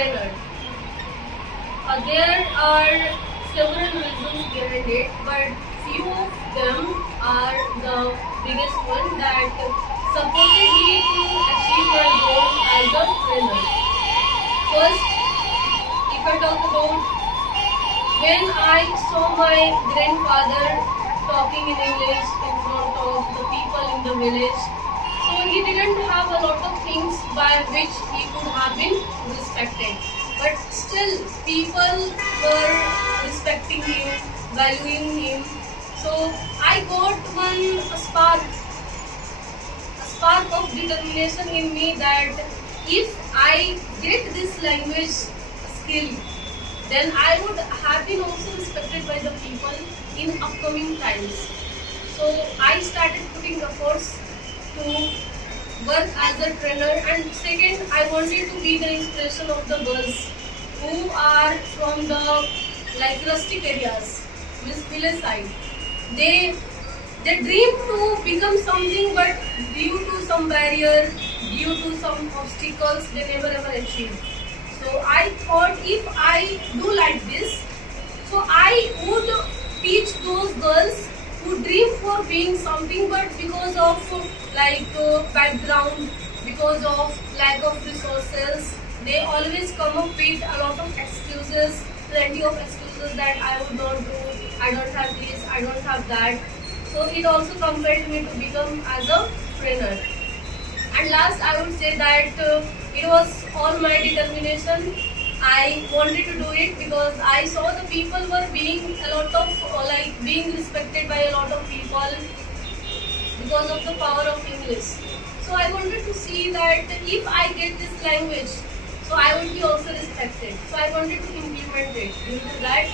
trainer. There are several reasons behind it, but few of them are the biggest one that supported me to achieve my goal as a trainer. First, if I talk about when I saw my grandfather talking in English in front of the people in the village, so he didn't have a lot of things by which he could have been respected. But still, people were respecting him, valuing him. So I got a spark of determination in me that if I get this language skill, then I would have been also respected by the people in upcoming times. So I started putting efforts to work as a trainer, and second, I wanted to be the inspiration of the girls who are from the rustic areas, village side. They dream to become something, but due to some barrier, due to some obstacles, they never ever achieve. So I thought if I do like this, so I would teach those girls who dream for being something, but because of background, because of lack of resources, they always come up with a lot of excuses, plenty of excuses that I would not do, I don't have this, I don't have that. So it also compelled me to become as a trainer. And last, I would say that it was all my determination. I wanted to do it because I saw the people were being a lot of being respected by a lot of people because of the power of English. So I wanted to see that if I get this language, so I would be also respected. So I wanted to implement it. Due to that,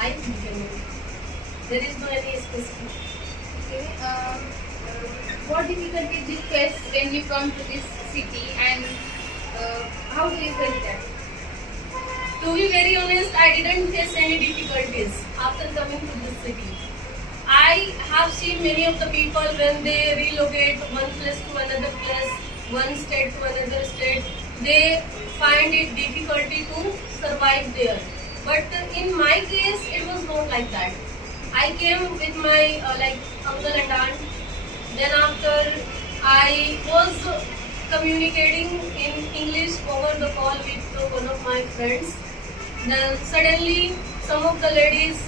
I implemented. There is no any specific. Okay. What difficulties you face when you come to this city, and how do you face that? To be very honest, I didn't face any difficulties after coming to this city. I have seen many of the people when they relocate one place to another place, one state to another state, they find it difficulty to survive there. But in my case, it was not like that. I came with my uncle and aunt. Then after, I was communicating in English over the call with one of my friends. Then suddenly, some of the ladies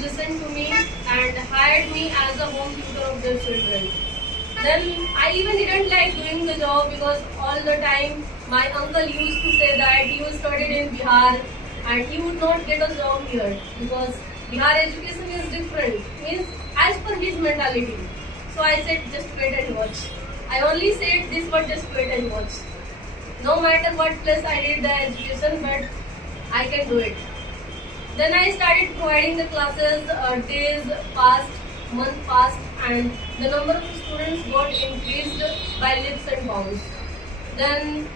listened to me and hired me as a home tutor of their children. Then I even didn't like doing the job because all the time my uncle used to say that he was studied in Bihar and he would not get a job here because Bihar education is different, means as per his mentality. So I said, just wait and watch. I only said this, but just wait and watch. No matter what place I did the education, but I can do it. Then I started providing the classes, days passed, month passed, and the number of students got increased by leaps and bounds. Then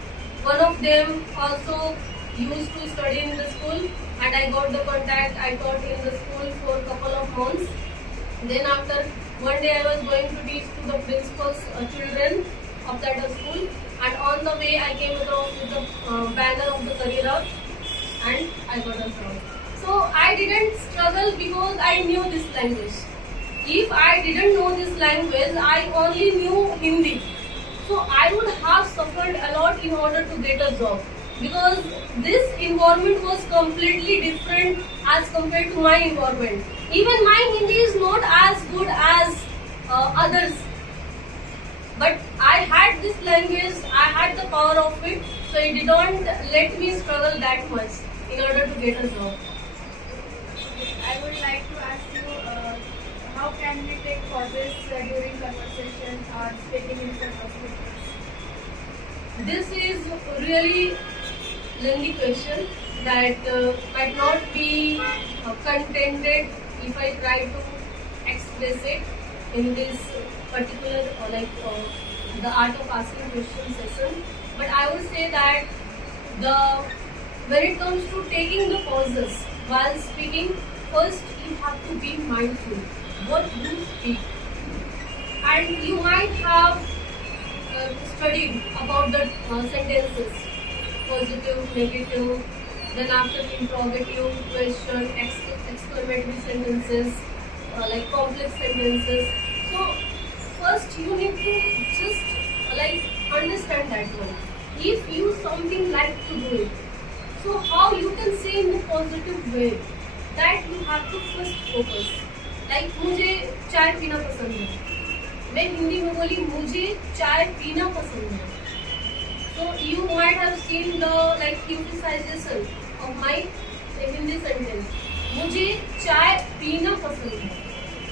one of them also used to study in the school, and I got the contact. I taught in the school for a couple of months. Then after one day I was going to teach to the principal's children of that school, and on the way I came across with the banner of the career up, and I got a job. So I didn't struggle because I knew this language. If I didn't know this language, I only knew Hindi. So I would have suffered a lot in order to get a job because this environment was completely different as compared to my environment. Even my Hindi is not as good as others. But I had this language, I had the power of it, so it did not let me struggle that much in order to get a job. I would like to ask you, how can we take pauses during conversations or speaking in front of people? This is really lengthy question that might not be contented if I try to express it in this particular the art of asking question session. But I would say that when it comes to taking the pauses while speaking, first you have to be mindful what you speak. And you might have studied about the sentences. positive, negative, then after interrogative, question, exclamatory sentences, like complex sentences. So first you need to just like understand that one. If you something like to do it, so how you can say in the positive way, that you have to first focus. Like मुझे चाय पीना पसंद है, मैं हिंदी में बोली मुझे चाय पीना पसंद है. So you might have seen the like utilization of my Hindi sentence. मुझे चाय पीना पसंद है.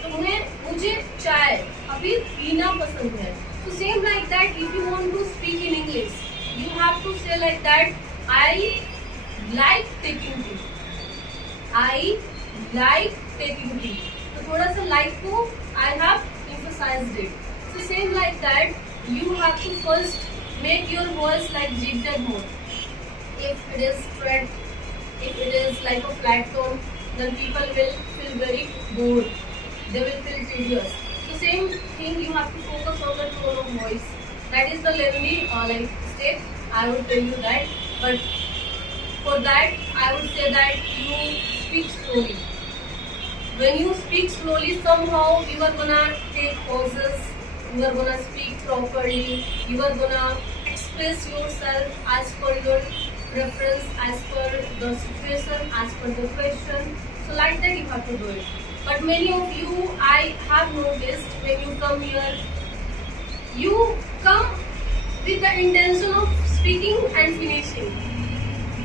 तो मैं मुझे चाय अभी पीना पसंद है. So same like that, if you want to speak in English, you have to say like that. I like taking tea. I like taking tea. तो थोड़ा सा like को I have emphasized it. So same like that, you have to first make your voice like zigzag mode. If it is straight, if it is like a flat tone, then people will feel very bored. They will feel tedious. So same thing, you have to focus on the tone of voice. That is the lengthy like step. I would tell you that. But for that, I would say that you speak slowly. When you speak slowly, somehow you are gonna take pauses. You are gonna speak properly. You are gonna express yourself as per your preference, as per the situation, as per the question. So like that you have to do it. But many of you, I have noticed, when you come here, you come with the intention of speaking and finishing.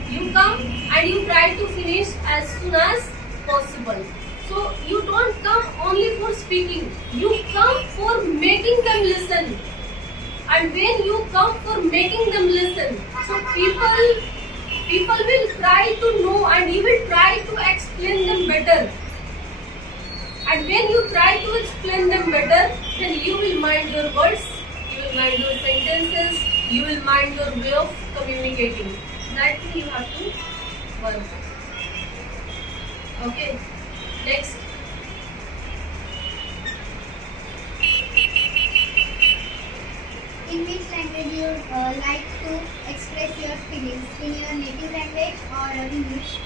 You come and you try to finish as soon as possible. So you don't come only for speaking. You come for making them listen. And when you come for making them listen, so people will try to know and you will try to explain them better. And when you try to explain them better, then you will mind your words, you will mind your sentences, you will mind your way of communicating. That thing you have to work. Okay. Next. In which language you like to express your feelings? In your native language or English?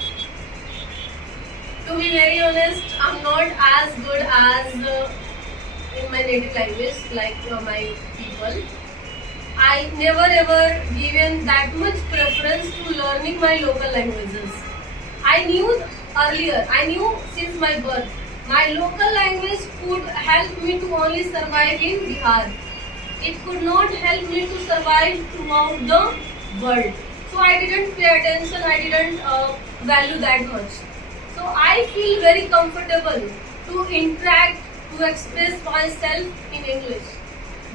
To be very honest, I'm not as good as in my native language like my people. I never ever given that much preference to learning my local languages. I knew earlier, I knew since my birth, my local language could help me to only survive in Bihar. It could not help me to survive throughout the world. So I didn't pay attention, I didn't value that much. So I feel very comfortable to interact, to express myself in English.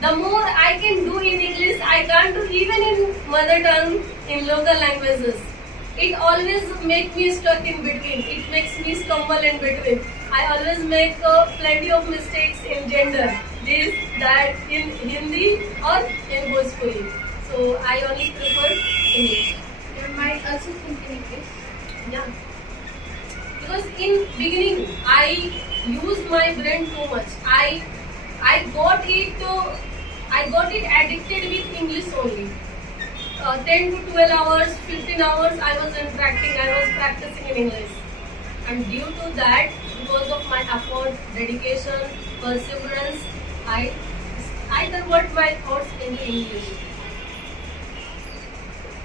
The more I can do in English, I can't do even in mother tongue, in local languages. It always makes me stuck in between. It makes me stumble in between. I always make plenty of mistakes in gender. This, that, in Hindi or in Bhojpuri. So I only prefer English. You might also think in English. Yeah. Because in beginning, I used my brain too much. I got it addicted with English only. 10 to 12 hours, 15 hours I was interacting, I was practicing in English. And due to that, because of my effort, dedication, perseverance, I convert my thoughts into English.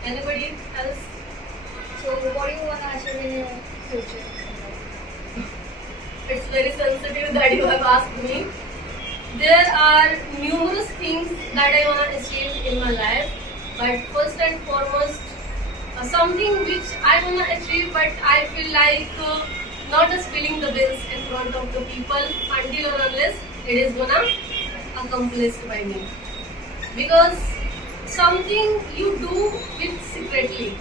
Anybody else? So what do you want to achieve in your future? It's very sensitive that you have asked me. There are numerous things that I want to achieve in my life. But first and foremost, something which I want to achieve, but I feel like not spilling the bills in front of the people until or unless it is gonna accomplished by me. Because something you do with secretly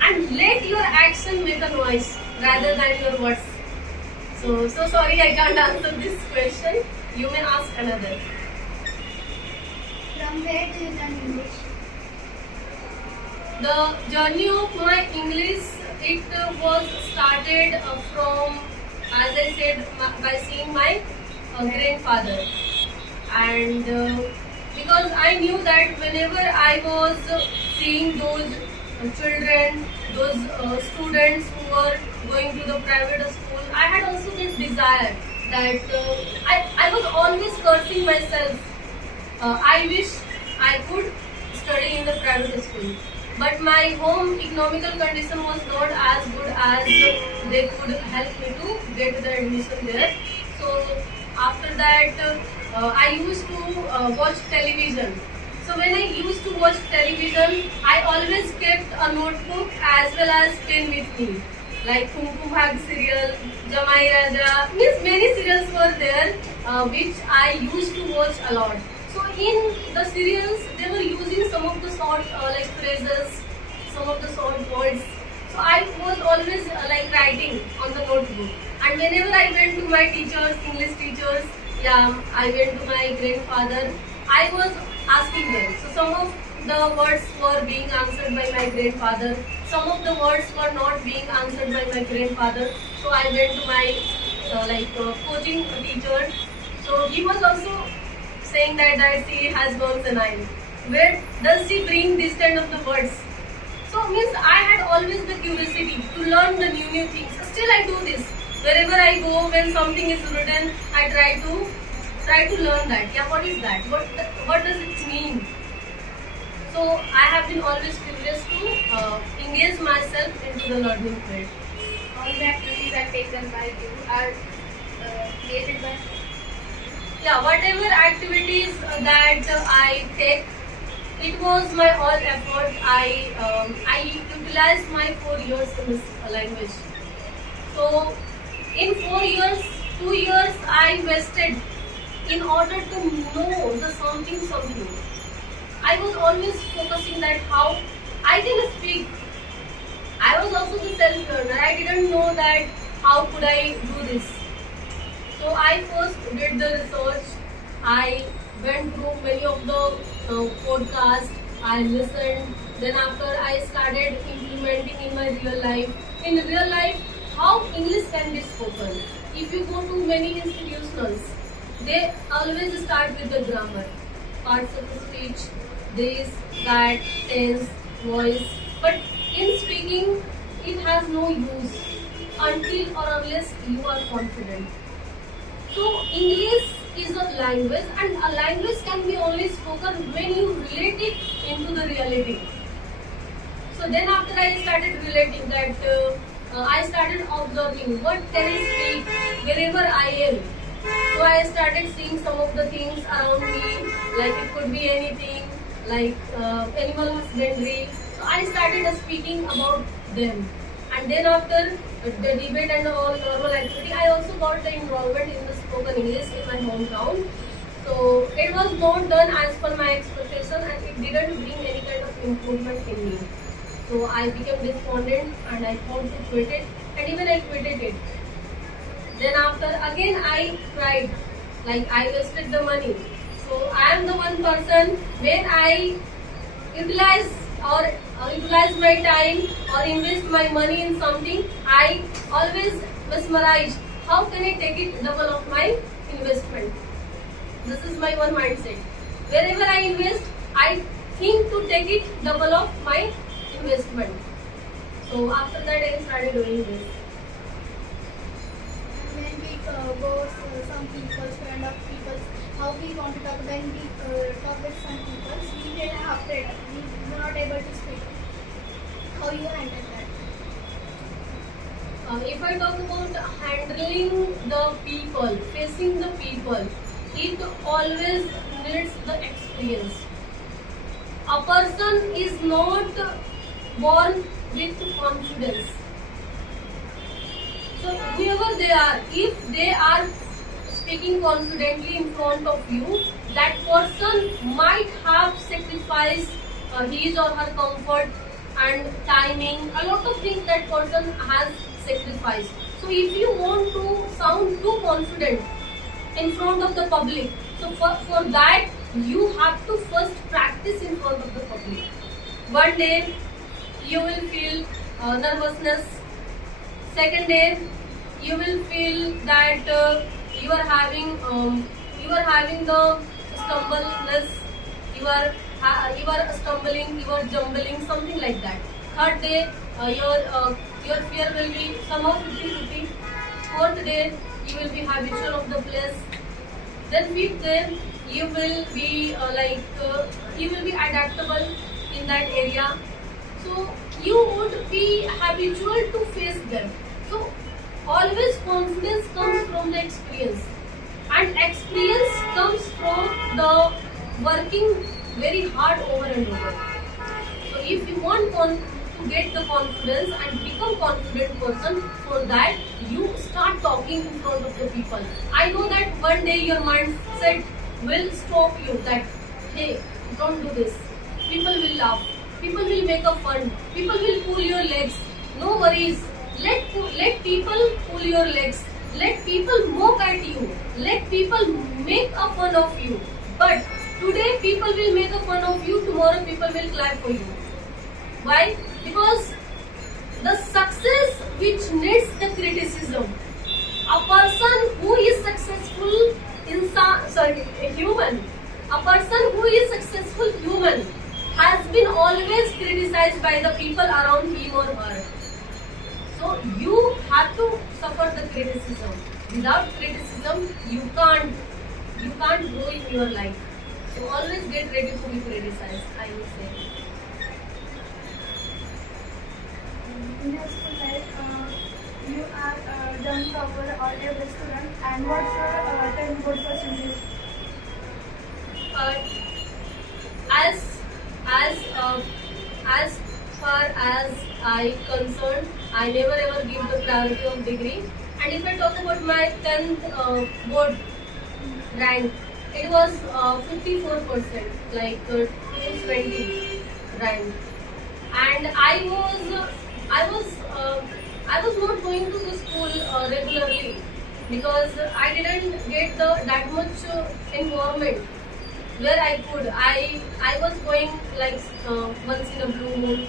and let your action make a noise rather than your words. So sorry I can't answer this question. You may ask another. From where do you learn English? The journey of my English, it was started from, as I said, by seeing my grandfather. And because I knew that whenever I was seeing those children, those students who were going to the private school. I had also this desire that I was always cursing myself. I wish I could study in the private school, but my home economical condition was not as good as they could help me to get the admission there. So after that, I used to watch television. So when I used to watch television, I always kept a notebook as well as pen with me. Like Kumkum Bhag serial, Jamai Raja, means many serials were there which I used to watch a lot. So in the serials, they were using some of the short like phrases, some of the short words. So I was always like writing on the notebook. And whenever I went to my teachers, English teachers, yeah, I went to my grandfather, I was asking them. So some of the words were being answered by my grandfather. Some of the words were not being answered by my grandfather. So I went to my coaching teacher. So he was also saying that she has gone senile. Where does she bring this kind of the words? So means I had always the curiosity to learn the new things. Still I do this. Wherever I go, when something is written, I try to learn that. Yeah, what is that? What does it mean? So I have been always curious to engage myself into the learning field. All the activities are taken by you are created by. Yeah, whatever activities that I take, it was my all effort. I utilized my 4 years in this language. So in 4 years, 2 years I wasted in order to know the something. I was always focusing that how I can speak. I was also the self-learner. I didn't know that how could I do this. So I first did the research. I went through many of the podcasts. I listened. Then after I started implementing in my real life. In real life, how English can be spoken. If you go to many institutionals, they always start with the grammar, parts of the speech, this, that, tense, voice. But in speaking, it has no use until or unless you are confident. So English is a language, and a language can be only spoken when you relate it into the reality. So then after I started relating that, I started observing what can I speak wherever I am. So I started seeing some of the things around me, like it could be anything, like animal husbandry. So I started speaking about them. And then after the debate and all normal activity, I also got the enrollment in the spoken English in my hometown. So it was not done as per my expectation, and it didn't bring any kind of improvement in me. So I became despondent and I thought to quit it, and even I quitted it. Then after again I tried, like I wasted the money. So I am the one person when I utilize utilize my time or invest my money in something, I always mesmerize how can I take it double of my investment. This is my one mindset. Wherever I invest, I think to take it double of my investment. So after that I started doing this. When we go some people, kind of people, how we want to talk, when we talk with some people, we get afraid, we are not able to speak. How you handle that? If I talk about handling the people, facing the people, it always needs the experience. A person is not born with confidence. So whoever they are, if they are speaking confidently in front of you, that person might have sacrificed his or her comfort and timing, a lot of things that person has sacrificed. So if you want to sound too confident in front of the public, so for that you have to first practice in front of the public. One day you will feel nervousness. Second day you will feel that you are having the stumbleness, you are stumbling, you are jumbling, something like that. Third day, your fear will be somehow 50-50. Fourth day, you will be habitual of the place. Then fifth day, you will be you will be adaptable in that area. So you would be habitual to face them. So always confidence comes from the experience, and experience comes from the working very hard over and over. So if you want to get the confidence and become confident person, for that you start talking in front of the people. I know that one day your mindset will stop you that, hey, don't do this. People will laugh. People will make a fun. People will pull your legs. No worries. Let people pull your legs. Let people mock at you. Let people make a fun of you. But today people will make a fun of you. Tomorrow people will clap for you. Why? Because the success which needs the criticism. A person who is successful a human. A person who is successful human has been always criticized by the people around him or her. So you have to suffer the criticism. Without criticism, you can't grow in your life. So always get ready to be criticized, I would say. In your school life, you are done cover all every student, and what's your 10 good percentage? Uh, as far as I concerned, I never ever give the priority of degree. And if I talk about my 10th board rank, it was 54%, like 220 rank. And I was not going to the school regularly because I didn't get that much environment where I could. I was going like once in a blue moon.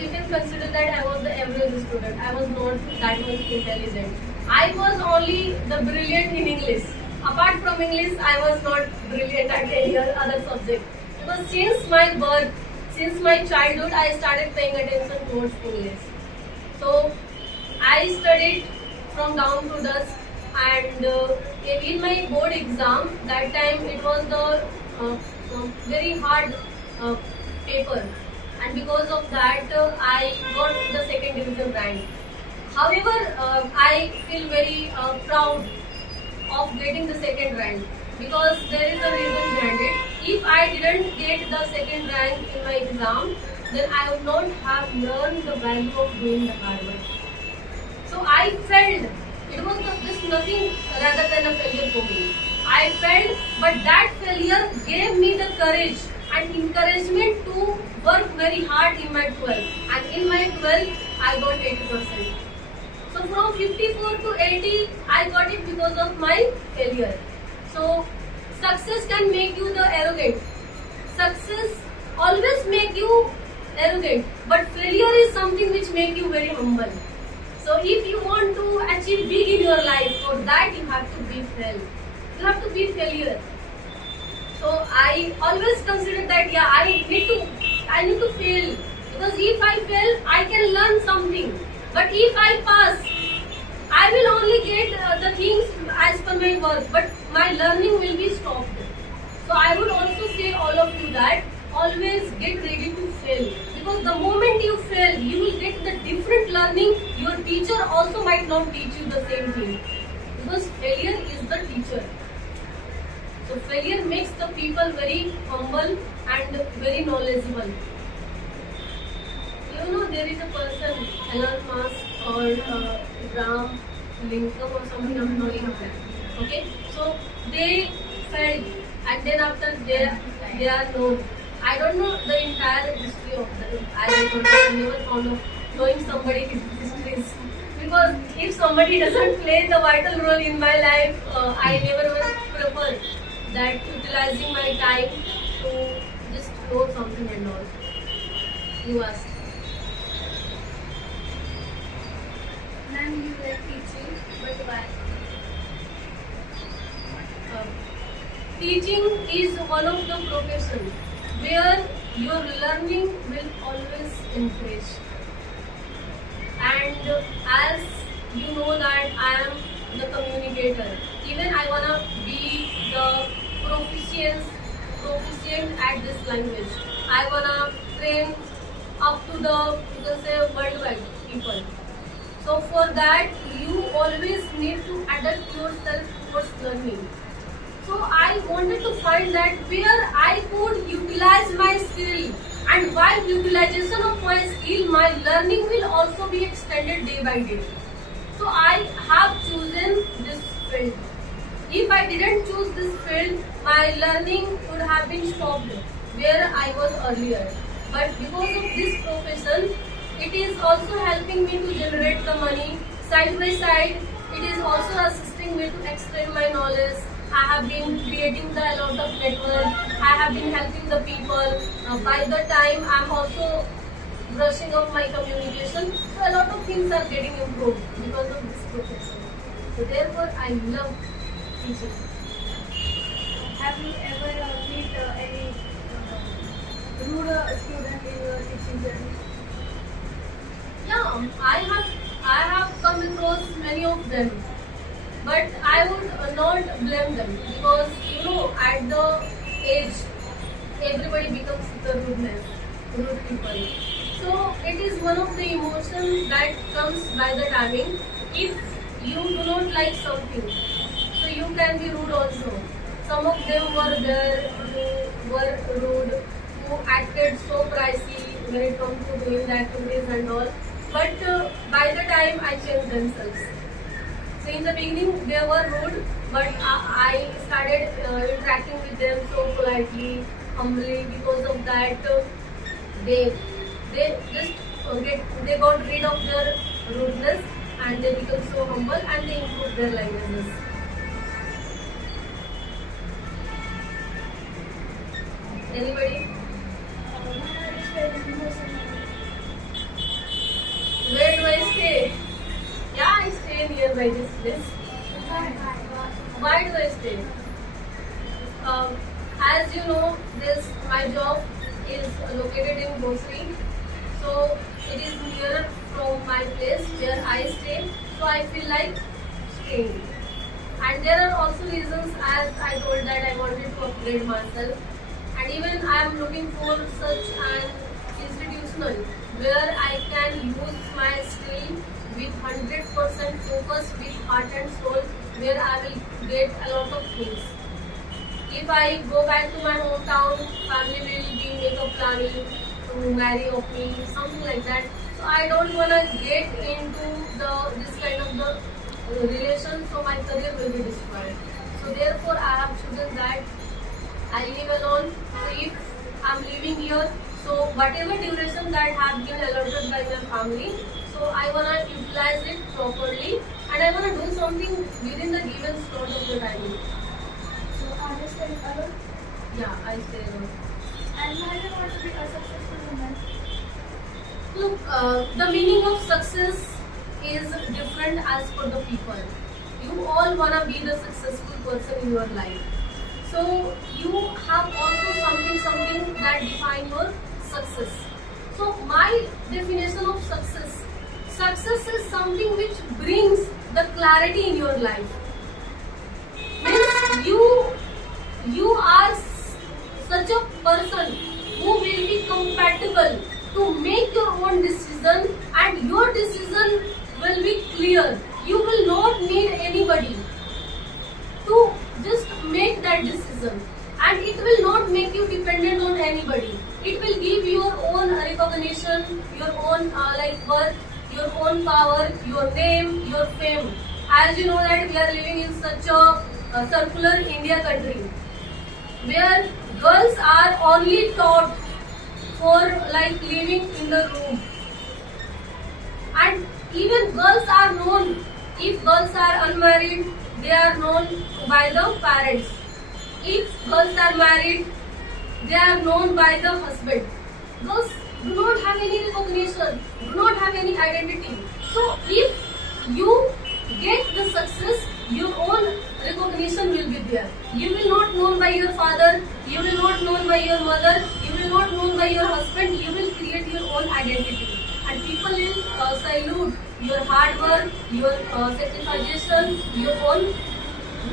You can consider that I was the average student. I was not that much intelligent. I was only the brilliant in English. Apart from English, I was not brilliant at any other subject. Because since my birth, since my childhood, I started paying attention towards English. So I studied from down to dusk, and in my board exam, that time it was the very hard paper, and because of that I got the second division rank. However, I feel very proud of getting the second rank because there is a reason behind it. If I didn't get the second rank in my exam, then I would not have learned the value of doing the hard work. So I felt it was just nothing rather than a failure for me. I felt, but that failure gave me the courage and encouragement to work very hard in my 12th. And in my 12th, I got 80%. So from 54 to 80, I got it because of my failure. So success can make you the arrogant. Success always make you arrogant, but failure is something which make you very humble. So if you want to achieve big in your life, for that you have to be fail. You have to be failure. So I always consider that I need to fail, because if I fail, I can learn something. But if I pass, I will only get the things as per my work, but my learning will be stopped. So I would also say all of you that always get ready to fail, because the moment you fail, you will get the different learning. Your teacher also might not teach you the same thing, because failure is the teacher. So failure makes the people very humble and very knowledgeable. You know, there is a person, Elon Musk or Ram Lincoln or something, I'm not even sure. Okay, so they failed, and then after they are known. I don't know the entire history of them. I never found of knowing somebody's histories, because if somebody doesn't play the vital role in my life, I never will prefer that utilizing my time to just know something and all. You ask. Ma'am, you like teaching, but why? Teaching is one of the professions where your learning will always increase. And as you know that I am the communicator, even I wanna be the proficient at this language. I wanna train up to the, you can say, worldwide people. So for that you always need to adapt yourself towards learning. So I wanted to find that where I could utilize my skill, and while utilization of my skill, my learning will also be extended day by day. So I have chosen this field. If I didn't choose this field, my learning would have been stopped where I was earlier. But because of this profession, it is also helping me to generate the money. Side by side, it is also assisting me to extend my knowledge. I have been creating a lot of network. I have been helping the people. By the time I am also brushing up my communication. So a lot of things are getting improved because of this profession. So therefore I love teaching. Have you ever met any rude student in your teaching journey? Yeah, I have come across many of them. But I would not blame them, because you know at the age everybody becomes the rude people. So it is one of the emotions that comes by the timing. If you do not like something, so you can be rude also. Some of them were there who were rude, who acted so pricey when it comes to doing the activities and all. But by the time I changed themselves. So in the beginning they were rude, but I started interacting with them so politely, humbly. Because of that, they just they got rid of their rudeness and they become so humble and they improve their languages. Anybody? Where do I stay? Yeah, I stay nearby this place. Why do I stay? As you know, my job is located in Grocery, so it is nearer from my place where I stay. So I feel like staying. And there are also reasons, as I told, that I wanted to upgrade myself, and even I am looking for such an institutional where I can use my skill with 100% focus, with heart and soul, where I will get a lot of things. If I go back to my hometown, family will be makeup planning to marry of me, something like that. So I don't wanna get into this kind of the relation, so my career will be destroyed. So therefore I have chosen that I live alone. So if I'm living here, so whatever duration that have been allotted by my family, so I wanna utilize it properly, and I wanna do something within the given slot of the timing. So are you staying alone? Yeah, I stay alone. And how do you want to be a successful woman? Look, the meaning of success is different as per the people. You all wanna be the successful person in your life. So you have also something that define your success. So my definition of success is something which brings the clarity in your life. Means you are such a person who will be compatible to make your own decision, and your decision will be clear. You will not need anybody to just make that decision, and it will not make you dependent on anybody. It will give your own recognition, your own worth, your own power, your name, your fame. As you know that we are living in such a circular India country, where girls are only taught for living in the room, and even girls are known, if girls are unmarried, they are known by the parents. If girls are married, they are known by the husband. Girls do not have any recognition, do not have any identity. So if you get the success, your own recognition will be there. You will not known by your father, you will not known by your mother, you will not known by your husband. You will create your own identity, and people will salute your hard work, your sacrifice, your own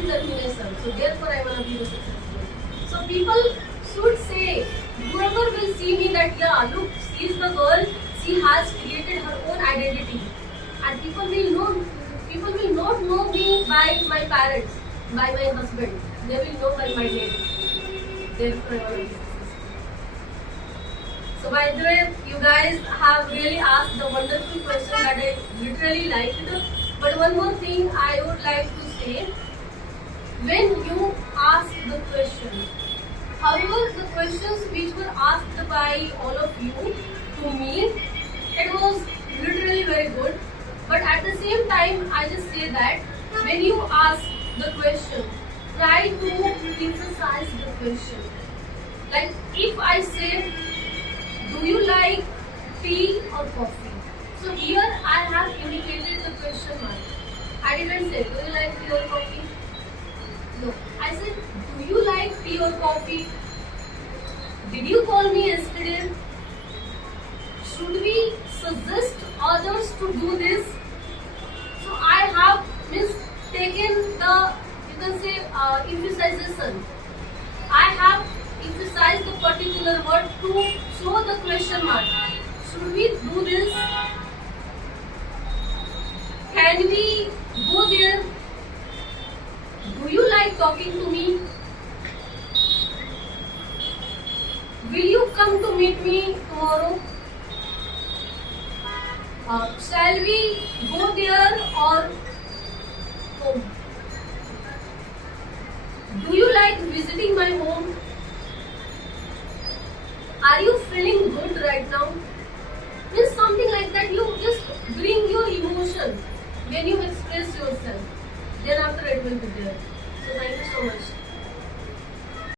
determination. So therefore I want to be successful. So people should say, whoever will see me, that yeah, look, she is the girl, she has created her own identity. And people will not know me by my parents, by my husband. They will know by my name. Therefore I want to be successful. So by the way, you guys have really asked the wonderful question that I literally liked. But one more thing I would like to say, when you ask the question, however, the questions which were asked by all of you to me, it was literally very good. But at the same time, I just say that when you ask the question, try to emphasize the question. Like if I say, do you like tea or coffee? So here I have indicated the question mark. I didn't say, do you like tea or coffee? No. I said, do you like tea or coffee? Did you call me yesterday? Should we suggest others to do this? So I have mistaken the, you can say, emphasization. I have emphasized the particular word to show the question mark. Should we do this? Can we go there? Do you like talking to me? Will you come to meet me tomorrow? Shall we go there or home? Do you like visiting my home? Are you feeling good right now? Means something like that. You just bring your emotion when you express yourself. Then after it will be there. So thank you so much.